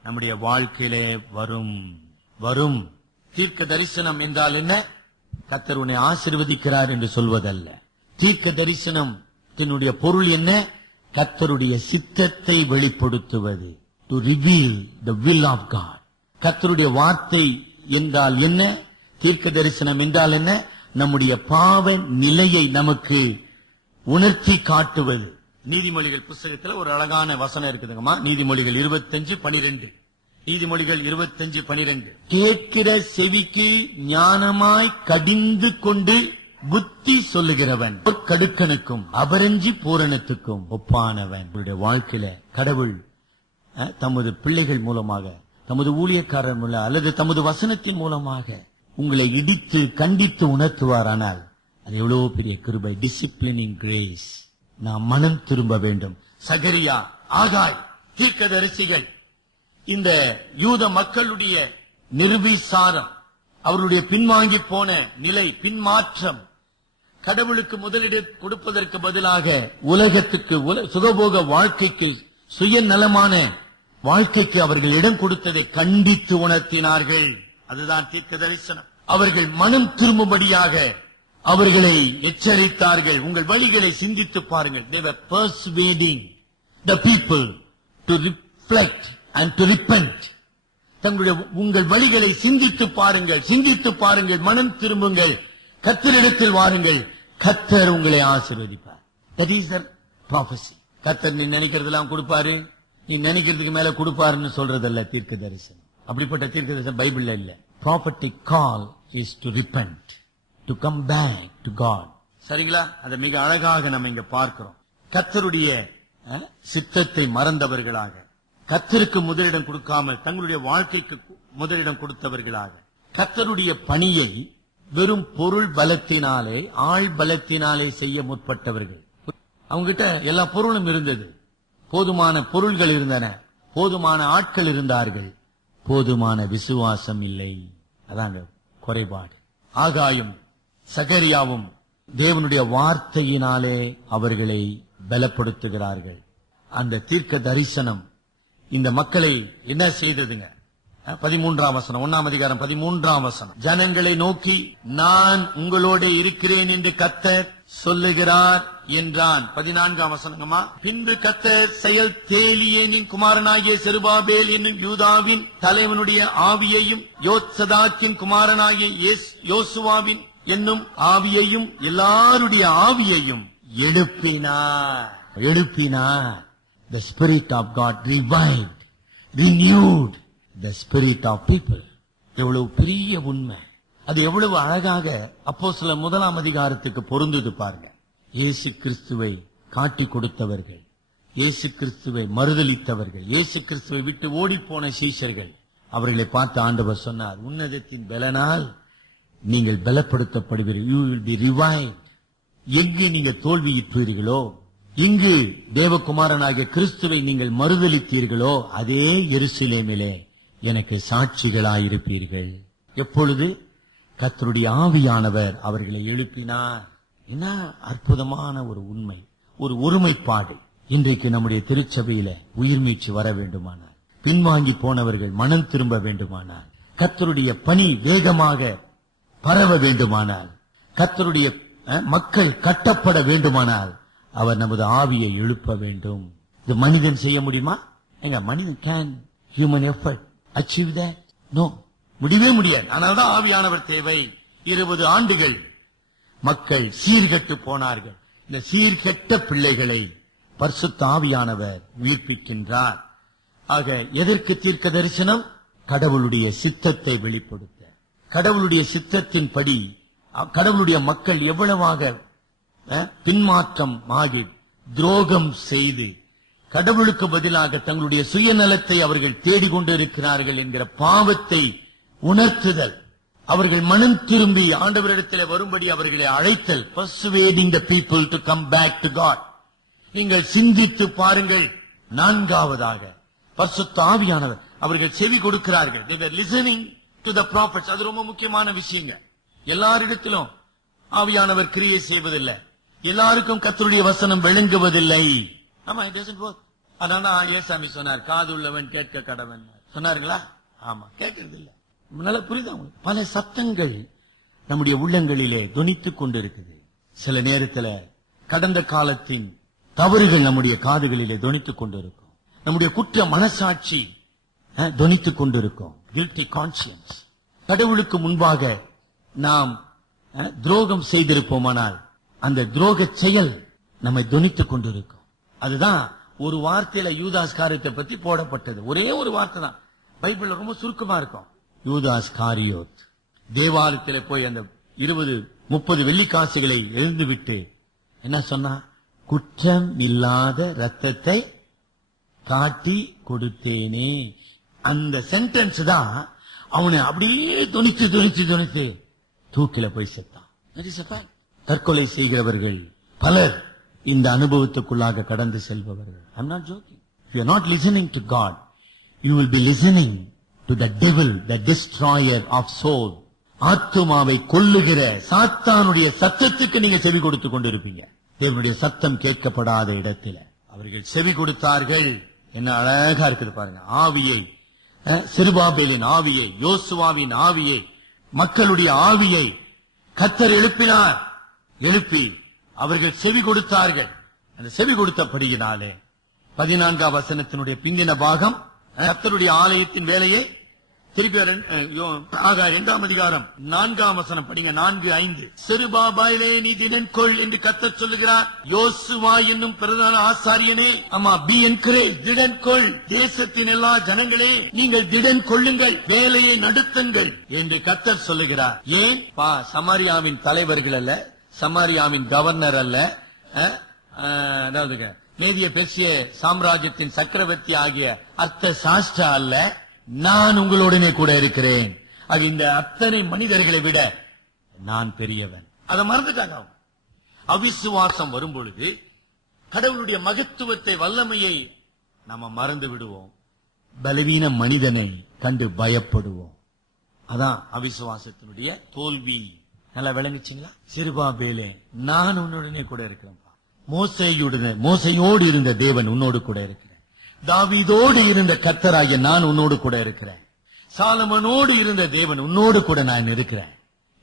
நம்முடைய வாழ்க்கையிலே வரும். தீர்க்க தரிசனம் என்றால் என்ன? கர்த்தர் உன்னை ஆசீர்வதிக்கிறார் என்று சொல்வதல்ல. தீர்க்க தரிசனம் தன்னுடைய பொருள் என்ன? கர்த்தருடைய சித்தத்தை வெளிப்படுத்துவது. To reveal the will of God. கர்த்தருடைய வார்த்தை என்றால் என்ன? தீர்க்க தரிசனம் என்றால் என்ன? நம்முடைய பாவ நிலையை நமக்கு உணர்த்தி காட்டுவது. நீதிமொழிகள் புத்தகத்துல ஒரு அழகான வசனம் இருக்குதுங்கம்மா. நீதிமொழிகள் 25:12. நீதிமொழிகள் 25:12. கேட்கிற செவிக்கு ஞானமாய் கடிந்து கொண்டு புத்தி சொல்லுகிறவன் கடுக்கனுக்கும் அபரஞ்சி பூரணத்துக்கும் ஒப்பானவன். உங்களுடைய வாழ்க்கையில கடவுள் தமது பிள்ளைகள் மூலமாக, தமது ஊழியக்காரர் மூலம் அல்லது தமது வசனத்தின் மூலமாக உங்களை இடித்து கண்டித்து உணர்த்துவாரானால் அது எவ்வளவு பெரிய கிருபை. Disciplining grace. நாம் மனம் திரும்ப வேண்டும். சகரியா, ஆகாய் தீர்க்கதரிசிகள் இந்த யூத மக்களுடைய நிர்விசாரம், அவருடைய பின்வாங்கி போன நிலை, பின்மாற்றம், கடவுளுக்கு முதலிடம் கொடுப்பதற்கு பதிலாக உலகத்துக்கு, சுகபோக வாழ்க்கைக்கு, சுயநலமான வாழ்க்கைக்கு அவர்கள் இடம் கொடுத்ததை கண்டித்து உணர்த்தினார்கள். அதுதான் தீர்க்க தரிசனம். அவர்கள் மனம் திரும்பும்படியாக அவர்களை எச்சரித்தார்கள். உங்கள் வழிகளை சிந்தித்து பாருங்கள். They were persuading the people to reflect and to repent. தங்களுடைய உங்கள் வழிகளை சிந்தித்து பாருங்கள், மனம் திரும்புங்கள், கர்த்தரிடத்தில் வாருங்கள், கர்த்தர் உங்களை ஆசீர்வதிப்பார். That is the prophecy. கர்த்தர் நீ நினைக்கிறதெல்லாம் கொடுப்பாரு, நீ நினைக்கிறதுக்கு மேல கொடுப்பாருன்னு சொல்றதல்ல தீர்க்க தரிசனம். அப்படிப்பட்ட தீர்க்க தரிசனம் பைபிள்ல இல்ல. Prophetic call is to repent, to come back to God. சரிங்களா? அதை மிக அழகாக நம்ம இங்க பார்க்கிறோம். கர்த்தருடைய சித்தத்தை மறந்தவர்களாக, கர்த்தருக்கு முதலிடம் கொடுக்காமல் தங்களுடைய வாழ்க்கைக்கு முதலிடம் கொடுத்தவர்களாக, கர்த்தருடைய பணியை வெறும் பொருள் பலத்தினாலே, ஆள் பலத்தினாலே செய்ய முற்பட்டவர்கள். அவங்க கிட்ட எல்லா பொருளும் இருந்தது, போதுமான பொருள்கள் இருந்தன, போதுமான ஆட்கள் இருந்தார்கள், போதுமான விசுவாசம் இல்லை. அதாங்க குறைபாடு. ஆகாயும் சகரியாவும் தேவனுடைய வார்த்தையினாலே அவர்களை பலப்படுத்துகிறார்கள். அந்த தீர்க்க தரிசனம் இந்த மக்களை என்ன செய்ததுங்க? 13ஆம் வசனம், 1ஆம் அதிகாரம் 13ஆம் வசனம். ஜனங்களை நோக்கி நான் உங்களோட இருக்கிறேன் என்று கர்த்தர் சொல்லுகிறார் என்றான். 14ஆம் வசனமா. பின்பு கர்த்தர் செயல் தேலியேனின் குமாரனாகிய செருபாபேல் என்னும் யூதாவின் தலைவனுடைய ஆவியையும் யோத்சதாக்கின் குமாரனாகிய யோசுவாவின் என்னும் ஆவியையும் எல்லாருடைய ஆவியையும் எழுப்பினார். The Spirit of God revived, renewed the spirit of people. எவ்வளவு பெரிய உண்மை. அது எவ்வளவு அழகாக அப்போஸ்தலர் 1ஆம் அதிகாரத்துக்கு பொருந்தது பாருங்க. இயேசு கிறிஸ்துவை காட்டி கொடுத்தவர்கள், இயேசு கிறிஸ்துவை மறுதலித்தவர்கள், இயேசு கிறிஸ்துவை விட்டு ஓடிப்போன சீஷர்கள், அவர்களை பார்த்து ஆண்டவர் சொன்னார், உன்னதத்தின் பலனால் நீங்கள் பலப்படுத்தப்படுவீர்கள். You will be revived. எங்கு நீங்கள் தோல்வியுற்றீர்களோ, இங்கு தேவகுமாரனாகிய கிறிஸ்துவை நீங்கள் மறுதலித்தீர்களோ, அதே எருசலேமிலே எனக்கு சாட்சிகளாயிருப்பீர்கள். எப்பொழுது? கர்த்தருடைய ஆவியானவர் அவர்களை எழுப்பினார். என்ன அற்புதமான ஒரு உண்மை, ஒரு ஒருமைப்பாடு. இன்றைக்கு நம்முடைய திருச்சபையில உயிர் மீட்சி வர வேண்டுமானால், பின்வாங்கி போனவர்கள் மனம் திரும்ப வேண்டுமானால், கர்த்தருடைய பணி வேகமாக பரவ வேண்டுமானால், கர்த்தருடைய மக்கள் கட்டப்பட வேண்டுமானால், அவர் நமது ஆவியை எழுப்ப வேண்டும். இது மனிதன் செய்ய முடியுமா? எங்க மனிதன் can human effort achieve that? No, முடியவே முடியாது. அதனால்தான் ஆவியானவர் தேவை. 20 ஆண்டுகள் மக்கள் சீர்கெட்டு போனார்கள். இந்த சீர்கெட்ட பிள்ளைகளை பரிசுத்த ஆவியானவர் உயிர்ப்பிக்கின்றார். ஆக எதற்கு தீர்க்க தரிசனம்? கடவுளுடைய சித்தத்தை வெளிப்படுத்த, கடவுளுடைய சித்தத்தின்படி கடவுளுடைய மக்கள் எவ்வளவாக பின்மாற்றம் ஆகி துரோகம் செய்து கடவுளுக்கு பதிலாக தங்களுடைய சுயநலத்தை அவர்கள் தேடிக்கொண்டு இருக்கிறார்கள் என்கிற பாவத்தை உணர்த்துதல், அவர்கள் மனம் திரும்பி ஆண்டவரிடத்தில் வரும்படி அவர்களை அழைத்தல், persuading the people to come back to God. நீங்கள் சிந்தித்து பாருங்கள். 4வதாக பரிசுத்த ஆவியானவர் அவர்கள் செவி கொடுக்கிறார்கள். They were listening to the prophets. அது ரொம்ப முக்கியமான விஷயங்க. எல்லாரிடத்திலும் ஆவியானவர் கிரியை செய்வதில்லை, எல்லாருக்கும் கர்த்தருடைய வசனம் விளங்குவதில்லை. ஆமா, it doesn't work. அதனால ஏசாமி சொன்னார், காது உள்ளவன் கேட்க கடவன் சொன்னாருங்களா? ஆமா, கேட்கறது இல்ல. நல்லா புரியுதா? பல சத்தங்கள் நம்முடைய உள்ளங்களிலே தொனித்துக் கொண்டிருக்குது. சில நேரத்தில் கடந்த காலத்தின் தவறுகள் நம்முடைய காதுகளிலே தொனித்துக் கொண்டிருக்கும். நம்முடைய குற்ற மனசாட்சி தொனித்துக் கொண்டிருக்கும். Guilty conscious. கடவுளுக்கு முன்பாக நாம் துரோகம் செய்திருப்போமானால் அந்த துரோக செயல் நம்மை தொனித்துக் கொண்டிருக்கும். அதுதான் ஒரு வார்த்தையில யூதாஸ் காரியத்தை பத்தி போடப்பட்டது. ஒரே ஒரு வார்த்தை தான், பைபிள்ல ரொம்ப சுருக்கமா இருக்கும். யூதாஸ் காரியோத் தேவாலயத்திலே போய் அந்த 20-30 வெள்ளிக்காசுகளை எழுந்துவிட்டு என்ன சொன்னா? குற்றம் இல்லாத ரத்தத்தை காட்டி கொடுத்தேனே. அந்த சென்டென்ஸ் தான் அவனை அப்படியே துணித்து தூக்கில போய் செத்தான். தற்கொலை செய்கிறவர்கள் பலர் இந்த அனுபவத்துக்குள்ளாக கடந்து செல்பவர்கள். I'm not joking. If you are not listening to God, you will be listening to the devil, the destroyer of soul. ஆத்துமாவை கொல்லுகிற சாத்தானுடைய சத்தத்துக்கு நீங்க செவி கொடுத்து கொண்டிருப்பீங்க. தேவனுடைய சத்தம் கேட்கப்படாத இடத்துல அவர்கள் செவி கொடுத்தார்கள். என்ன அழகா இருக்குது பாருங்க. ஆவியை, செருபாபேலின் ஆவியை, யோசுவாவின் ஆவியை, மக்களுடைய ஆவியை கர்த்தர் எழுப்பினார். எழுப்பி அவர்கள் செவி கொடுத்தார்கள். அந்த செவி கொடுத்தபடியினாலே 14ஆம் வசனத்தினுடைய பிந்தின பாகம் கர்த்தருடைய ஆலயத்தின் வேலையை திருப்பி 2ஆம் அதிகாரம் 4ஆம் வசனம் படிங்க. 4:5 செருபாபேலே நீ திடன் கொள் என்று கர்த்தர் சொல்லுகிறார். யோசுவா என்னும் பிரதான ஆசாரியனே, ஆமா, பி என்கரேஜ், திடன் கொள். தேசத்தின் எல்லா ஜனங்களே நீங்கள் திடன் கொள்ளுங்கள், வேலையை நடத்துங்கள் என்று கர்த்தர் சொல்லுகிறார். ஏன்? சமாரியாவின் தலைவர்கள் அல்ல, சமாரியாவின் கவர்னர் அல்ல, அதாவது மேதிய பெர்சிய சாம்ராஜ்யத்தின் சக்கரவர்த்தி ஆகிய அர்த்த சாஸ்திரா அல்ல, நான் உங்களுடனே கூட இருக்கிறேன். அது இந்த அத்தனை மனிதர்களை விட நான் பெரியவன். அதை மறந்துட்டாங்க. அவிசுவாசம் வரும் பொழுது கடவுளுடைய மகத்துவத்தை, வல்லமையை நாம மறந்து விடுவோம். பலவீன மனிதனை கண்டு பயப்படுவோம். அதான் அவிசுவாசத்தினுடைய தோல்வி. நல்லா விளங்குச்சுங்களா? செருபாபேலே நான் உன்னுடனே கூட இருக்கிறேன். மோசையோடு இருந்த தேவன் உன்னோடு கூட இருக்கிறேன். தாவீதோடு இருந்த கர்த்தராகிய நான் உன்னோடு கூட இருக்கிறேன். சாலமனோடு இருந்த தேவன் உன்னோடு கூட நான் இருக்கிறேன்.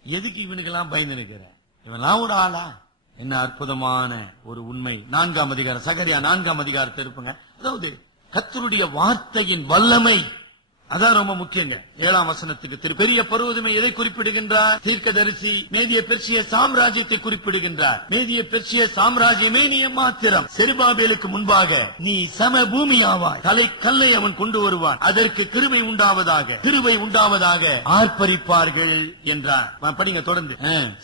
எதுக்கு இவனுக்கெல்லாம் பயந்து இருக்கிறேன்? இவன்லாம் ஒரு ஆளா? என்ன அற்புதமான ஒரு உண்மை. 4ஆம் அதிகாரம், சகரியா 4ஆம் அதிகாரத்தை இருப்புங்க. அதாவது கர்த்தருடைய வார்த்தையின் வல்லமை, அதான் ரொம்ப முக்கியங்க. 7ஆம் வசனத்துக்கு பெரிய பர்வதமே எதை குறிப்பிடுகின்றார்? தீர்க்கதரிசி மேதிய பெர்சிய சாம்ராஜ்யத்தை குறிப்பிடுகின்றார். மேதிய பெர்சிய சாம்ராஜ்யமே நீ மாத்திரம். செருபாபேலுக்கு முன்பாக நீ சம பூமி ஆவாய். கல்லை அவன் கொண்டு வருவான், அதற்கு கிருபை உண்டாவதாக, கிருபை உண்டாவதாக ஆர்ப்பரிப்பார்கள் என்றார். படிங்க தொடர்ந்து.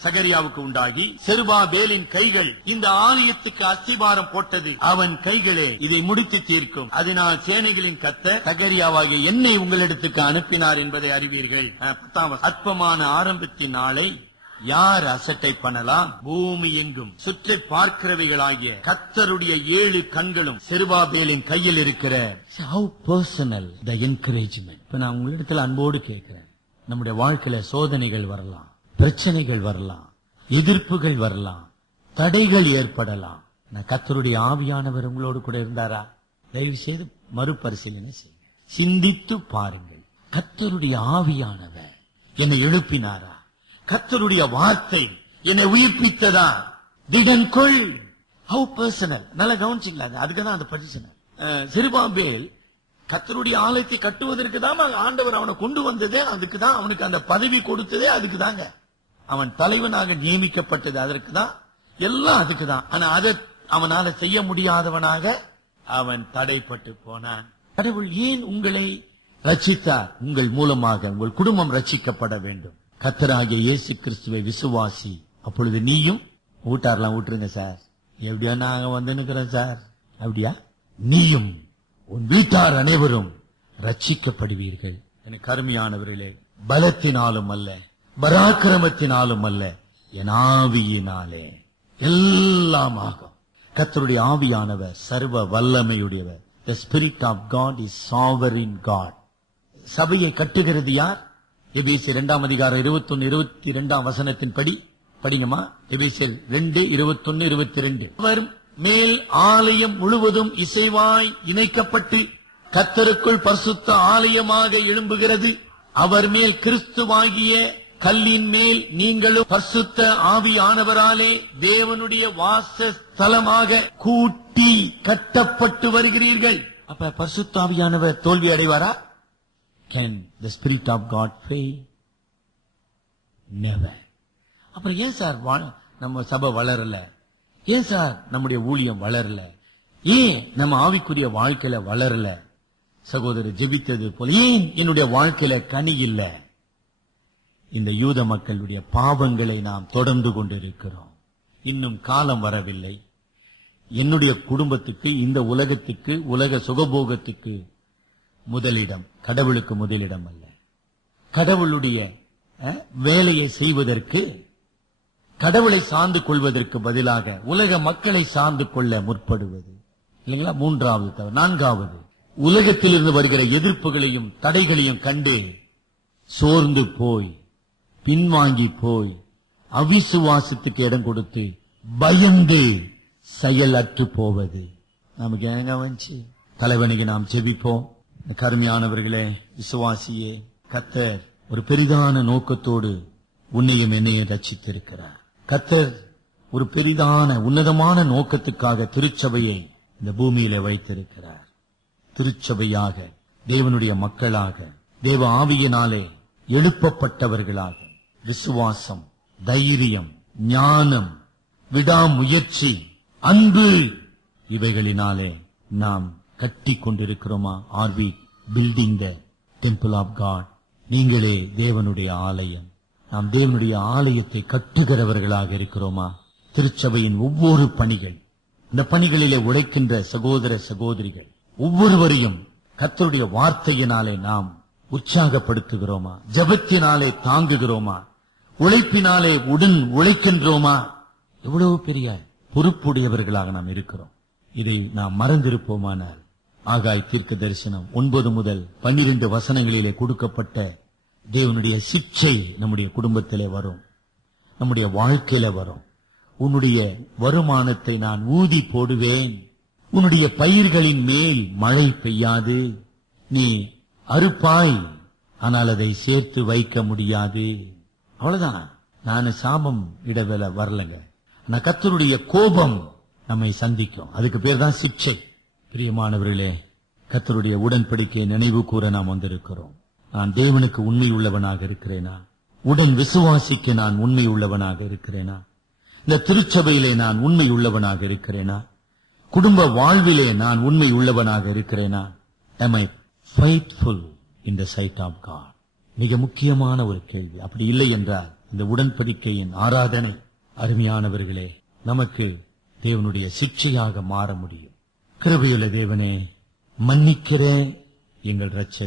சகரியாவுக்கு உண்டாகி செருபாபேலின் கைகள் இந்த ஆலயத்துக்கு அஸ்திபாரம் போட்டது, அவன் கைகளே இதை முடித்து தீர்க்கும். அதனால் சேனைகளின் கர்த்தர் சகரியாவாகிய என்னை உங்களிடத்துக்கு அனுப்பினார் என்பதை அறிவீர்கள். 10ஆம் அற்பமான ஆரம்பத்தின் நாளை யார் அசட்டை பண்ணலாம்? பூமி எங்கும் சுற்றி பார்க்கிறவைகளாகிய கர்த்தருடைய 7 கண்களும் செருபாபேலின் கையில் இருக்கிற. How personal the encouragement. இப்ப நான் உங்களிடத்துல அன்போடு கேட்கிறேன். நம்முடைய வாழ்க்கையில சோதனைகள் வரலாம், பிரச்சனைகள் வரலாம், எதிர்ப்புகள் வரலாம், தடைகள் ஏற்படலாம். கர்த்தருடைய ஆவியானவர் உங்களோடு கூட இருந்தாரா? தயவு செய்து மறுபரிசீலனை செய்யுங்க, சிந்தித்து பாருங்கள். கர்த்தருடைய ஆவியானவர் என்னை எழுப்பினாரா? கர்த்தருடைய வார்த்தை என்னை உயிர்ப்பித்ததா? திடன்கொள். How personal. நல்லா கவனிச்சிங்களா? அதுக்குதான் அந்த பொசிஷன். செருபாபேல் கர்த்தருடைய ஆலயத்தை கட்டுவதற்கு தான் ஆண்டவர் அவனை கொண்டு வந்ததே, அதுக்குதான் அவனுக்கு அந்த பதவி கொடுத்ததே, அதுக்குதாங்க. அவன் தலைவனாக நியமிக்கப்பட்டது அதற்குதான், எல்லாம் அதுக்குதான். ஆனா அதை அவனால செய்ய முடியாதவனாக அவன் தடைப்பட்டு போனான். கடவுள் ஏன் உங்களை ரட்சித்தார்? உங்கள் மூலமாக உங்கள் குடும்பம் ரட்சிக்கப்பட வேண்டும். கர்த்தராகிய இயேசு கிறிஸ்துவை விசுவாசி, அப்பொழுது நீயும். ஊட்டாரெல்லாம் ஊட்டுருங்க சார், எப்படியா நாங்க வந்து நிக்கிறோம் சார், அப்படியா? நீயும் உன் வீட்டார் அனைவரும் ரட்சிக்கப்படுவீர்கள். எனக்கு அருமையானவர்களே, பலத்தினாலும் அல்ல, பராக்கிரமத்தினாலும் அல்ல, என் ஆவியினாலே எல்லாம் ஆகும். கர்த்தருடைய ஆவியானவர் சர்வ வல்லமையுடையவர். The Spirit of God is sovereign God. சபையை கட்டுகிறது யார்? எபேசியர் 2 அதிகாரம் 21 22 வசனத்தின் படி படிங்கம்மா. எபேசியர் 2 21 22. அவர் மேல் ஆலயம் முழுவதும் இசைவாய் இணைக்கப்பட்டு கர்த்தருக்குள் பரிசுத்த ஆலயமாக எழும்புகிறது. அவர் மேல் கிறிஸ்துவாகிய கல்லின் மேல் நீங்களும் பரிசுத்த ஆவியானவராலே தேவனுடைய வாசஸ்தலமாக கூட்டி கட்டப்பட்டு வருகிறீர்கள். அப்ப பரிசுத்த ஆவியானவர் தோல்வி அடைவாரா? Can the Spirit of God fail? Never. அப்புறம் ஏன் சார் நம்ம சபை வளரல? ஏன் சார் நம்முடைய ஊழியம் வளரல? ஏன் நம்ம ஆவிக்குரிய வாழ்க்கையில வளரல? சகோதரர் ஜெபித்தது போல ஏன் என்னுடைய வாழ்க்கையில கனி இல்ல? இந்த யூத மக்களுடைய பாவங்களை நாம் தொடர்ந்து கொண்டிருக்கிறோம். இன்னும் காலம் வரவில்லை. என்னுடைய குடும்பத்துக்கு, இந்த உலகத்துக்கு, உலக சுகபோகத்துக்கு முதலிடம், கடவுளுக்கு முதலிடம் அல்ல. கடவுளுடைய வேலையை செய்வதற்கு, கடவுளை சார்ந்து கொள்வதற்கு பதிலாக உலக மக்களை சார்ந்து கொள்ள முற்படுவது இல்லைங்களா? மூன்றாவது தவறு. நான்காவது, உலகத்திலிருந்து வருகிற எதிர்ப்புகளையும் தடைகளையும் கண்டு சோர்ந்து போய், பின்வாங்கி போய், அவிசுவாசத்துக்கு இடம் கொடுத்து பயந்து செயலற்று போவது நமக்கு எங்க வந்துச்சு? தலைவனுக்கு நாம் ஜெபிப்போம். கருமையானவர்களே, விசுவாசியே, கர்த்தர் ஒரு பெரிதான நோக்கத்தோடு உன்னையும் என்னையும் ரட்சித்திருக்கிறார். கர்த்தர் ஒரு பெரிதான உன்னதமான நோக்கத்துக்காக திருச்சபையை இந்த பூமியில வைத்திருக்கிறார். திருச்சபையாக, தேவனுடைய மக்களாக, தேவ ஆவியினாலே எழுப்பப்பட்டவர்களாக, விசுவாசம், தைரியம், ஞானம், விடாமுயற்சி, அன்பு, இவைகளினாலே நாம் கட்டி கொண்டிருக்கிறோமா? Are we building the temple of God? நீங்களே தேவனுடைய ஆலயம். நாம் தேவனுடைய ஆலயத்தை கட்டுகிறவர்களாக இருக்கிறோமா? திருச்சபையின் ஒவ்வொரு பணிகள், இந்த பணிகளிலே உழைக்கின்ற சகோதர சகோதரிகள் ஒவ்வொருவரையும் கர்த்தருடைய வார்த்தையினாலே நாம் உற்சாகப்படுத்துகிறோமா? ஜெபத்தினாலே தாங்குகிறோமா? உழைப்பினாலே உடன் உழைக்கின்றோமா? எவ்வளவு பெரிய பொறுப்புடையவர்களாக நாம் இருக்கிறோம். இதை நாம் மறந்திருப்போமானால் ஆகாய் தீர்க்க தரிசனம் 9 முதல் 12 வசனங்களிலே கொடுக்கப்பட்ட தேவனுடைய சிக்ஷை நம்முடைய குடும்பத்திலே வரும், நம்முடைய வாழ்க்கையில வரும். உன்னுடைய வருமானத்தை நான் ஊதி போடுவேன், உன்னுடைய பயிர்களின் மேல் மழை பெய்யாது, நீ அறுப்பாய் ஆனால் அதை சேர்த்து வைக்க முடியாது. அவ்வளவுதான். நான் சாபம் இடவேளை வரலங்க. ஆனா கர்த்தருடைய கோபம் நம்மை சந்திக்கும். அதுக்கு பேர் தான் சிக்ஷை. பிரியமானவர்களே, கர்த்தருடைய உடன்படிக்கையை நினைவு கூற நாம் வந்திருக்கிறோம். நான் தேவனுக்கு உண்மை உள்ளவனாக இருக்கிறேனா? உடன் விசுவாசிக்க நான் உண்மை உள்ளவனாக இருக்கிறேனா? இந்த திருச்சபையிலே நான் உண்மை உள்ளவனாக இருக்கிறேனா? குடும்ப வாழ்விலே நான் உண்மை உள்ளவனாக இருக்கிறேனா? Am I faithful in the sight of God? மிக முக்கியமான ஒரு கேள்வி. அப்படி இல்லை என்றால் இந்த உடன்படிக்கையின் ஆராதனை, அருமையானவர்களே, நமக்கு தேவனுடைய சிக்ஷையாக மாற முடியும். கிருபையுள்ள தேவனே, மன்னிக்கிற எங்கள் இரட்சகரே,